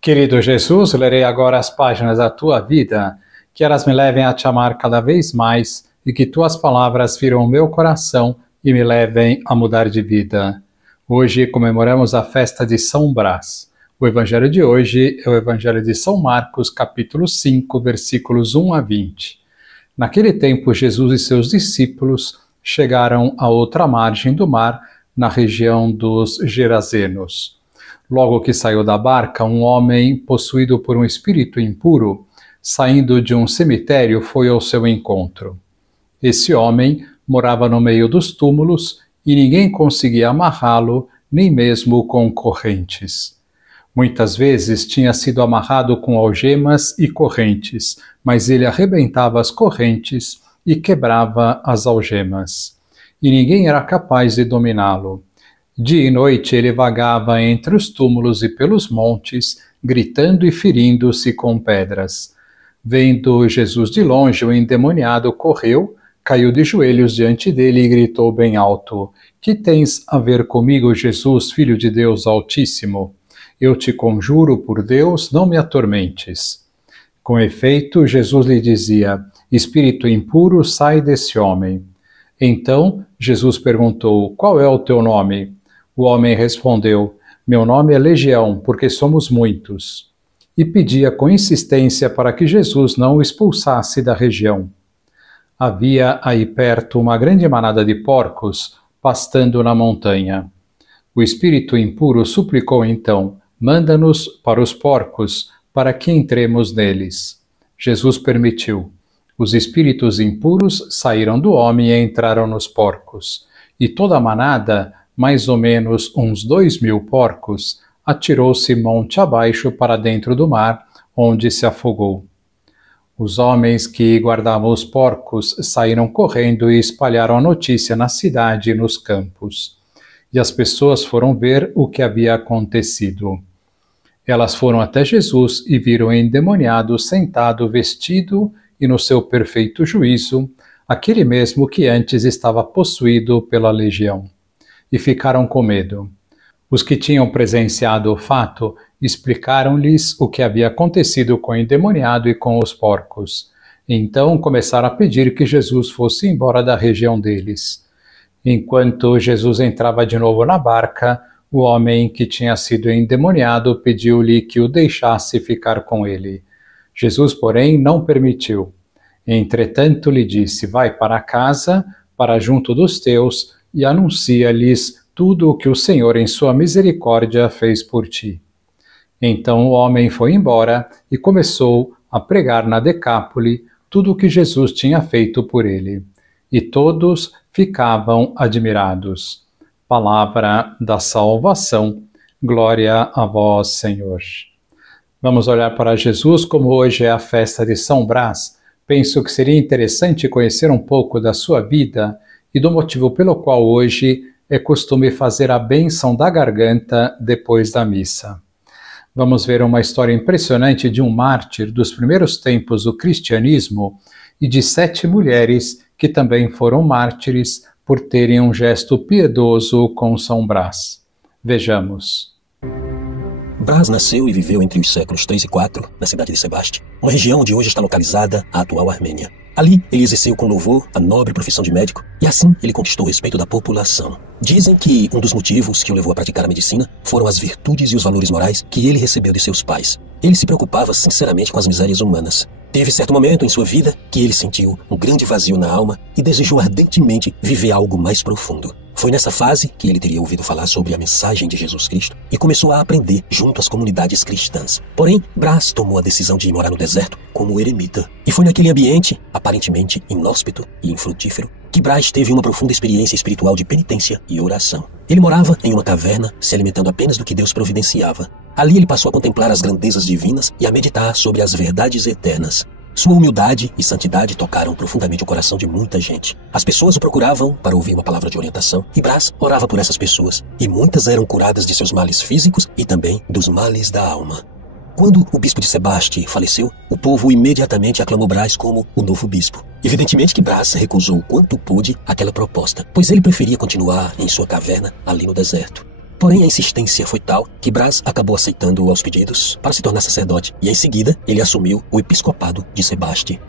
Querido Jesus, lerei agora as páginas da tua vida, que elas me levem a te amar cada vez mais e que tuas palavras viram o meu coração e me levem a mudar de vida. Hoje comemoramos a festa de São Brás. O evangelho de hoje é o evangelho de São Marcos, capítulo 5, versículos 1 a 20. Naquele tempo, Jesus e seus discípulos chegaram à outra margem do mar, na região dos Gerazenos. Logo que saiu da barca, um homem possuído por um espírito impuro, saindo de um cemitério, foi ao seu encontro. Esse homem morava no meio dos túmulos e ninguém conseguia amarrá-lo, nem mesmo com correntes. Muitas vezes tinha sido amarrado com algemas e correntes, mas ele arrebentava as correntes e quebrava as algemas. E ninguém era capaz de dominá-lo. Dia e noite ele vagava entre os túmulos e pelos montes, gritando e ferindo-se com pedras. Vendo Jesus de longe, o endemoniado correu, caiu de joelhos diante dele e gritou bem alto: Que tens a ver comigo, Jesus, Filho de Deus Altíssimo? Eu te conjuro por Deus, não me atormentes. Com efeito, Jesus lhe dizia: Espírito impuro, sai desse homem. Então Jesus perguntou: Qual é o teu nome? O homem respondeu: Meu nome é Legião, porque somos muitos. E pedia com insistência para que Jesus não o expulsasse da região. Havia aí perto uma grande manada de porcos pastando na montanha. O espírito impuro suplicou então: Manda-nos para os porcos, para que entremos neles. Jesus permitiu. Os espíritos impuros saíram do homem e entraram nos porcos. E toda a manada, mais ou menos uns 2.000 porcos, atirou-se monte abaixo para dentro do mar, onde se afogou. Os homens que guardavam os porcos saíram correndo e espalharam a notícia na cidade e nos campos. E as pessoas foram ver o que havia acontecido. Elas foram até Jesus e viram o endemoniado sentado, vestido e no seu perfeito juízo, aquele mesmo que antes estava possuído pela legião. E ficaram com medo. Os que tinham presenciado o fato explicaram-lhes o que havia acontecido com o endemoniado e com os porcos. Então começaram a pedir que Jesus fosse embora da região deles. Enquanto Jesus entrava de novo na barca, o homem que tinha sido endemoniado pediu-lhe que o deixasse ficar com ele. Jesus, porém, não permitiu. Entretanto, lhe disse: Vai para casa, para junto dos teus, e anuncia-lhes tudo o que o Senhor, em sua misericórdia, fez por ti. Então o homem foi embora e começou a pregar na Decápole tudo o que Jesus tinha feito por ele. E todos ficavam admirados. Palavra da salvação. Glória a vós, Senhor. Vamos olhar para Jesus, como hoje é a festa de São Brás. Penso que seria interessante conhecer um pouco da sua vida e do motivo pelo qual hoje é costume fazer a bênção da garganta depois da missa. Vamos ver uma história impressionante de um mártir dos primeiros tempos do cristianismo e de 7 mulheres que também foram mártires por terem um gesto piedoso com São Brás. Vejamos. Brás nasceu e viveu entre os séculos 3 e 4, na cidade de Sebaste, uma região onde hoje está localizada a atual Armênia. Ali, ele exerceu com louvor a nobre profissão de médico e assim ele conquistou o respeito da população. Dizem que um dos motivos que o levou a praticar a medicina foram as virtudes e os valores morais que ele recebeu de seus pais. Ele se preocupava sinceramente com as misérias humanas. Teve certo momento em sua vida que ele sentiu um grande vazio na alma e desejou ardentemente viver algo mais profundo. Foi nessa fase que ele teria ouvido falar sobre a mensagem de Jesus Cristo e começou a aprender junto às comunidades cristãs. Porém, Brás tomou a decisão de ir morar no deserto como eremita. E foi naquele ambiente, aparentemente inóspito e infrutífero, que Brás teve uma profunda experiência espiritual de penitência e oração. Ele morava em uma caverna, se alimentando apenas do que Deus providenciava. Ali ele passou a contemplar as grandezas divinas e a meditar sobre as verdades eternas. Sua humildade e santidade tocaram profundamente o coração de muita gente. As pessoas o procuravam para ouvir uma palavra de orientação e Brás orava por essas pessoas, e muitas eram curadas de seus males físicos e também dos males da alma. Quando o bispo de Sebaste faleceu, o povo imediatamente aclamou Brás como o novo bispo. Evidentemente que Brás recusou quanto pôde aquela proposta, pois ele preferia continuar em sua caverna ali no deserto. Porém, a insistência foi tal que Brás acabou aceitando aos pedidos para se tornar sacerdote, e em seguida ele assumiu o episcopado de Sebaste.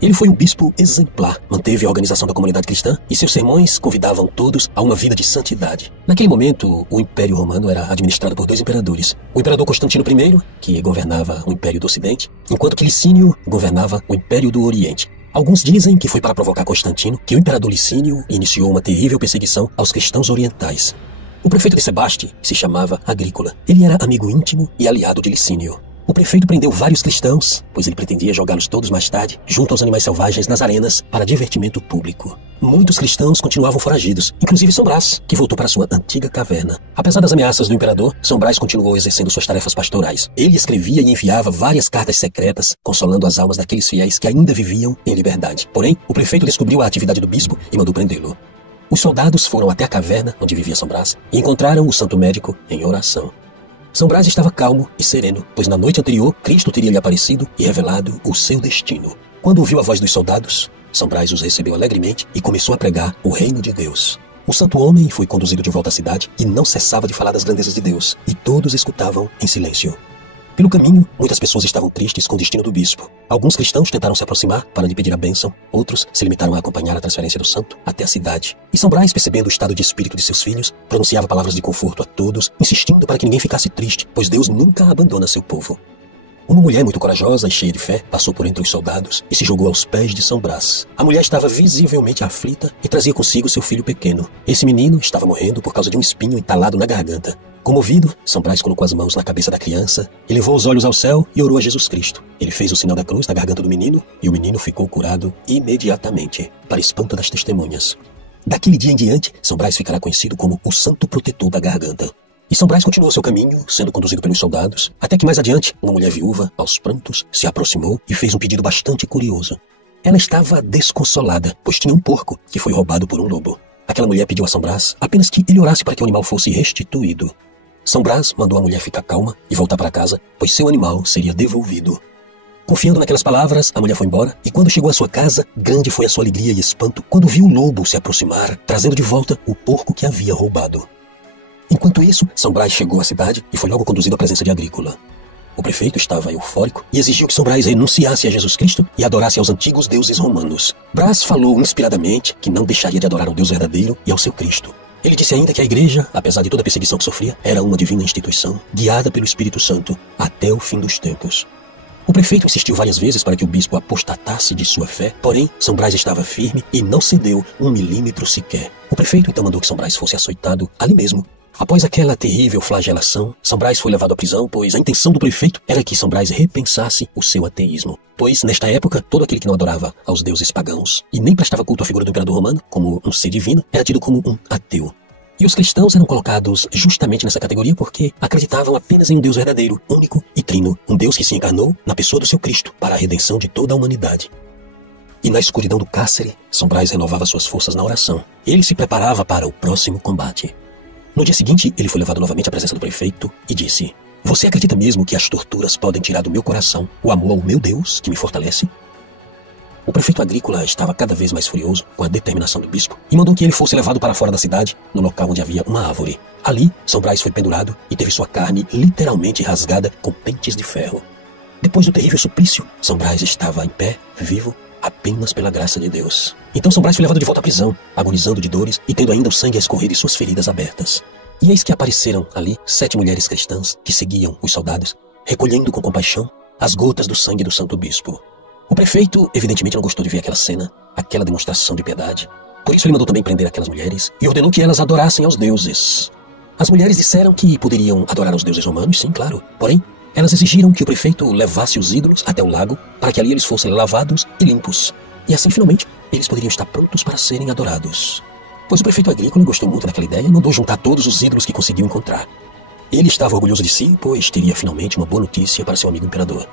Ele foi um bispo exemplar, manteve a organização da comunidade cristã e seus sermões convidavam todos a uma vida de santidade. Naquele momento, o Império Romano era administrado por 2 imperadores. O imperador Constantino I, que governava o Império do Ocidente, enquanto que Licínio governava o Império do Oriente. Alguns dizem que foi para provocar Constantino que o imperador Licínio iniciou uma terrível perseguição aos cristãos orientais. O prefeito de Sebaste se chamava Agrícola. Ele era amigo íntimo e aliado de Licínio. O prefeito prendeu vários cristãos, pois ele pretendia jogá-los todos mais tarde, junto aos animais selvagens nas arenas, para divertimento público. Muitos cristãos continuavam foragidos, inclusive São Brás, que voltou para sua antiga caverna. Apesar das ameaças do imperador, São Brás continuou exercendo suas tarefas pastorais. Ele escrevia e enviava várias cartas secretas, consolando as almas daqueles fiéis que ainda viviam em liberdade. Porém, o prefeito descobriu a atividade do bispo e mandou prendê-lo. Os soldados foram até a caverna onde vivia São Brás e encontraram o santo médico em oração. São Brás estava calmo e sereno, pois na noite anterior Cristo teria lhe aparecido e revelado o seu destino. Quando ouviu a voz dos soldados, São Brás os recebeu alegremente e começou a pregar o reino de Deus. O santo homem foi conduzido de volta à cidade e não cessava de falar das grandezas de Deus, e todos escutavam em silêncio. Pelo caminho, muitas pessoas estavam tristes com o destino do bispo. Alguns cristãos tentaram se aproximar para lhe pedir a bênção, outros se limitaram a acompanhar a transferência do santo até a cidade. E São Brás, percebendo o estado de espírito de seus filhos, pronunciava palavras de conforto a todos, insistindo para que ninguém ficasse triste, pois Deus nunca abandona seu povo. Uma mulher muito corajosa e cheia de fé passou por entre os soldados e se jogou aos pés de São Brás. A mulher estava visivelmente aflita e trazia consigo seu filho pequeno. Esse menino estava morrendo por causa de um espinho entalado na garganta. Comovido, São Brás colocou as mãos na cabeça da criança, elevou os olhos ao céu e orou a Jesus Cristo. Ele fez o sinal da cruz na garganta do menino e o menino ficou curado imediatamente, para espanto das testemunhas. Daquele dia em diante, São Brás ficará conhecido como o Santo Protetor da Garganta. E São Brás continuou seu caminho, sendo conduzido pelos soldados, até que mais adiante, uma mulher viúva, aos prantos, se aproximou e fez um pedido bastante curioso. Ela estava desconsolada, pois tinha um porco que foi roubado por um lobo. Aquela mulher pediu a São Brás apenas que ele orasse para que o animal fosse restituído. São Brás mandou a mulher ficar calma e voltar para casa, pois seu animal seria devolvido. Confiando naquelas palavras, a mulher foi embora, e quando chegou à sua casa, grande foi a sua alegria e espanto quando viu o lobo se aproximar, trazendo de volta o porco que havia roubado. Enquanto isso, São Brás chegou à cidade e foi logo conduzido à presença de Agrícola. O prefeito estava eufórico e exigiu que São Brás renunciasse a Jesus Cristo e adorasse aos antigos deuses romanos. Brás falou inspiradamente que não deixaria de adorar ao Deus verdadeiro e ao seu Cristo. Ele disse ainda que a igreja, apesar de toda a perseguição que sofria, era uma divina instituição, guiada pelo Espírito Santo até o fim dos tempos. O prefeito insistiu várias vezes para que o bispo apostatasse de sua fé, porém, São Brás estava firme e não cedeu 1 milímetro sequer. O prefeito então mandou que São Brás fosse açoitado ali mesmo. Após aquela terrível flagelação, São Brás foi levado à prisão, pois a intenção do prefeito era que São Brás repensasse o seu ateísmo. Pois, nesta época, todo aquele que não adorava aos deuses pagãos e nem prestava culto à figura do imperador romano, como um ser divino, era tido como um ateu. E os cristãos eram colocados justamente nessa categoria porque acreditavam apenas em um Deus verdadeiro, único e trino, um Deus que se encarnou na pessoa do seu Cristo para a redenção de toda a humanidade. E na escuridão do cárcere, São Brás renovava suas forças na oração. Ele se preparava para o próximo combate. No dia seguinte, ele foi levado novamente à presença do prefeito e disse: "Você acredita mesmo que as torturas podem tirar do meu coração o amor ao meu Deus que me fortalece?" O prefeito Agrícola estava cada vez mais furioso com a determinação do bispo e mandou que ele fosse levado para fora da cidade, no local onde havia uma árvore. Ali, São Brás foi pendurado e teve sua carne literalmente rasgada com pentes de ferro. Depois do terrível suplício, São Brás estava em pé, vivo, apenas pela graça de Deus. Então São Brás foi levado de volta à prisão, agonizando de dores e tendo ainda o sangue a escorrer de suas feridas abertas. E eis que apareceram ali 7 mulheres cristãs que seguiam os soldados, recolhendo com compaixão as gotas do sangue do santo bispo. O prefeito evidentemente não gostou de ver aquela cena, aquela demonstração de piedade. Por isso ele mandou também prender aquelas mulheres e ordenou que elas adorassem aos deuses. As mulheres disseram que poderiam adorar aos deuses romanos, sim, claro. Porém, elas exigiram que o prefeito levasse os ídolos até o lago para que ali eles fossem lavados e limpos. E assim, finalmente, eles poderiam estar prontos para serem adorados. Pois o prefeito Agrícola gostou muito daquela ideia e mandou juntar todos os ídolos que conseguiu encontrar. Ele estava orgulhoso de si, pois teria finalmente uma boa notícia para seu amigo imperador.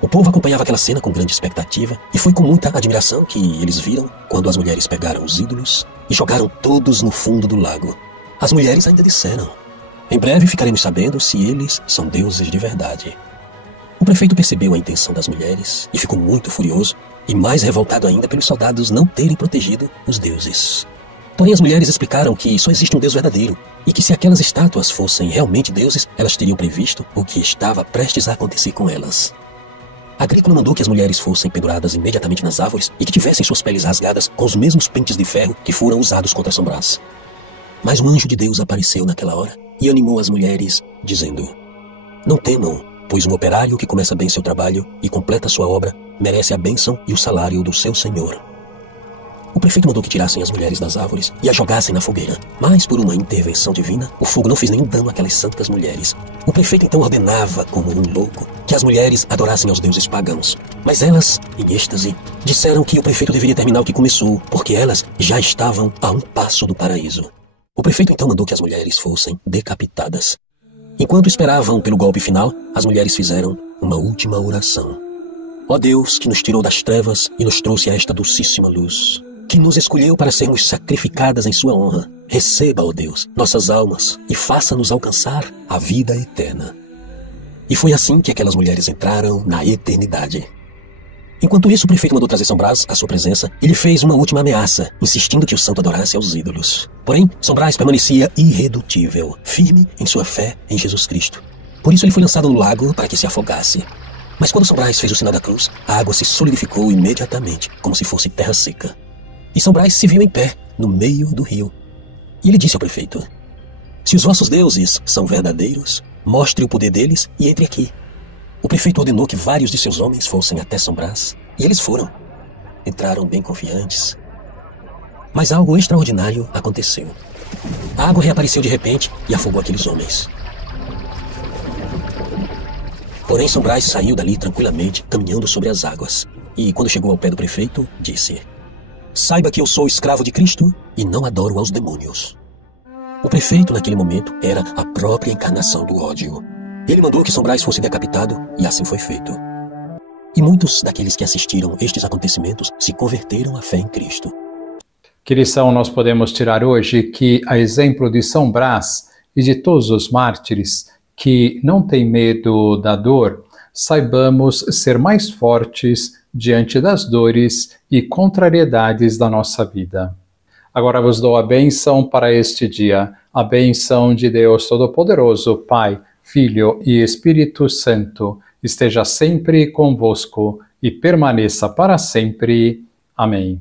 O povo acompanhava aquela cena com grande expectativa e foi com muita admiração que eles viram quando as mulheres pegaram os ídolos e jogaram todos no fundo do lago. As mulheres ainda disseram: "Em breve ficaremos sabendo se eles são deuses de verdade." O prefeito percebeu a intenção das mulheres e ficou muito furioso e mais revoltado ainda pelos soldados não terem protegido os deuses. Porém, as mulheres explicaram que só existe um Deus verdadeiro e que se aquelas estátuas fossem realmente deuses, elas teriam previsto o que estava prestes a acontecer com elas. Agrícola mandou que as mulheres fossem penduradas imediatamente nas árvores e que tivessem suas peles rasgadas com os mesmos pentes de ferro que foram usados contra São Brás. Mas um anjo de Deus apareceu naquela hora e animou as mulheres, dizendo: Não temam, pois um operário que começa bem seu trabalho e completa sua obra merece a bênção e o salário do seu Senhor. O prefeito mandou que tirassem as mulheres das árvores e as jogassem na fogueira. Mas, por uma intervenção divina, o fogo não fez nenhum dano àquelas santas mulheres. O prefeito então ordenava, como um louco, que as mulheres adorassem aos deuses pagãos. Mas elas, em êxtase, disseram que o prefeito deveria terminar o que começou, porque elas já estavam a um passo do paraíso. O prefeito então mandou que as mulheres fossem decapitadas. Enquanto esperavam pelo golpe final, as mulheres fizeram uma última oração. Ó Deus, que nos tirou das trevas e nos trouxe a esta dulcíssima luz, que nos escolheu para sermos sacrificadas em sua honra, receba, ó Deus, nossas almas e faça-nos alcançar a vida eterna. E foi assim que aquelas mulheres entraram na eternidade. Enquanto isso, o prefeito mandou trazer São Brás à sua presença e lhe fez uma última ameaça, insistindo que o santo adorasse aos ídolos. Porém, São Brás permanecia irredutível, firme em sua fé em Jesus Cristo. Por isso ele foi lançado no lago para que se afogasse. Mas quando São Brás fez o sinal da cruz, a água se solidificou imediatamente, como se fosse terra seca. E São Brás se viu em pé, no meio do rio. E ele disse ao prefeito: Se os vossos deuses são verdadeiros, mostre o poder deles e entre aqui. O prefeito ordenou que vários de seus homens fossem até São Brás, e eles foram. Entraram bem confiantes. Mas algo extraordinário aconteceu. A água reapareceu de repente e afogou aqueles homens. Porém, São Brás saiu dali tranquilamente, caminhando sobre as águas. E quando chegou ao pé do prefeito, disse: Saiba que eu sou escravo de Cristo e não adoro aos demônios. O prefeito, naquele momento, era a própria encarnação do ódio. Ele mandou que São Brás fosse decapitado e assim foi feito. E muitos daqueles que assistiram estes acontecimentos se converteram à fé em Cristo. Que lição nós podemos tirar hoje? Que, a exemplo de São Brás e de todos os mártires que não têm medo da dor, saibamos ser mais fortes diante das dores e contrariedades da nossa vida. Agora vos dou a bênção para este dia, a bênção de Deus Todo-Poderoso, Pai, Filho e Espírito Santo, esteja sempre convosco e permaneça para sempre. Amém.